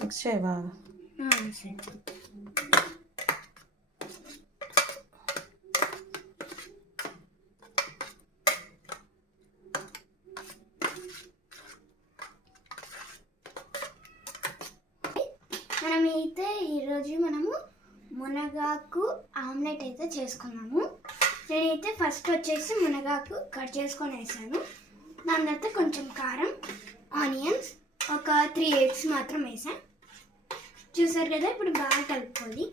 Mix చేయి బాగా. మనమైతే ఈరోజు మనము మునగాకు ఆమ్లెట్ అయితే చేసుకున్నాము. నేనైతే ఫస్ట్ వచ్చేసి మునగాకు కట్ చేసుకొని వేసాను. దాని తర్వాత కొంచెం కారం, ఆనియన్స్, ఒక 3 ఎగ్స్ మాత్రం వేసాను. చూసారు కదా, ఇప్పుడు బాగా కలుపుకోవాలి.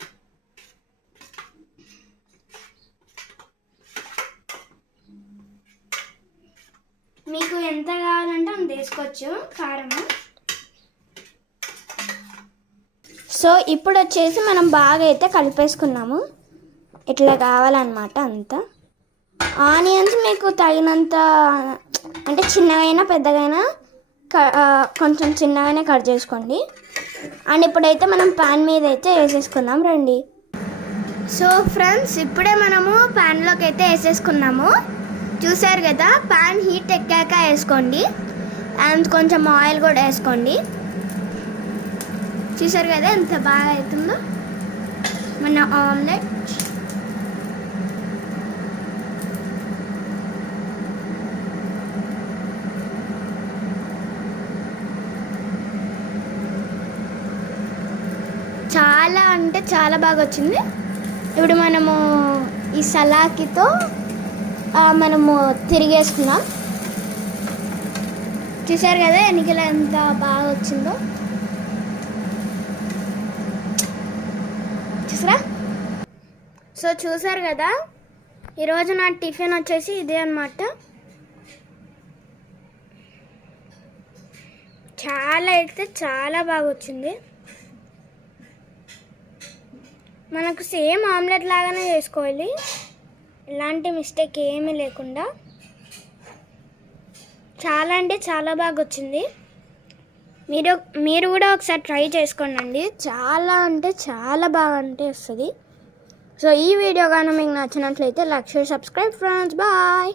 మీకు ఎంత కావాలంటే అంత వేసుకోవచ్చు కారము. సో ఇప్పుడు వచ్చేసి మనం బాగా అయితే కలిపేసుకున్నాము. ఇట్లా కావాలన్నమాట అంతా. ఆనియన్స్ మీకు తగినంత, అంటే చిన్నగైనా పెద్దగైనా కొంచెం చిన్నగానే కట్ చేసుకోండి. అండ్ ఇప్పుడైతే మనం ప్యాన్ మీద అయితే వేసేసుకుందాం రండి. సో ఫ్రెండ్స్, ఇప్పుడే మనము ప్యాన్లోకి అయితే వేసేసుకున్నాము. చూసారు కదా, ప్యాన్ హీట్ ఎక్కాక వేసుకోండి. అండ్ కొంచెం ఆయిల్ కూడా వేసుకోండి. చూసారు కదా ఎంత బాగా అవుతుందో మన ఆమ్లెట్. చాలా అంటే చాలా బాగా వచ్చింది. ఇప్పుడు మనము ఈ సలాకితో మనము తిరిగేసుకున్నాం. చూసారు కదా ఎన్నికలు ఎంత బాగా వచ్చిందో. చూసారా? సో చూసారు కదా, ఈరోజు నా టిఫిన్ వచ్చేసి ఇదే అన్నమాట. చాలా అయితే చాలా బాగా వచ్చింది. మనకు సేమ్ ఆమ్లెట్ లాగానే చేసుకోవాలి, ఎలాంటి మిస్టేక్ ఏమీ లేకుండా. చాలా అంటే చాలా బాగా వచ్చింది. మీరు కూడా ఒకసారి ట్రై చేసుకోండి. చాలా అంటే చాలా బాగా అంటే వస్తుంది. సో ఈ వీడియో కానీ మీకు నచ్చినట్లయితే like, share, subscribe friends. Bye.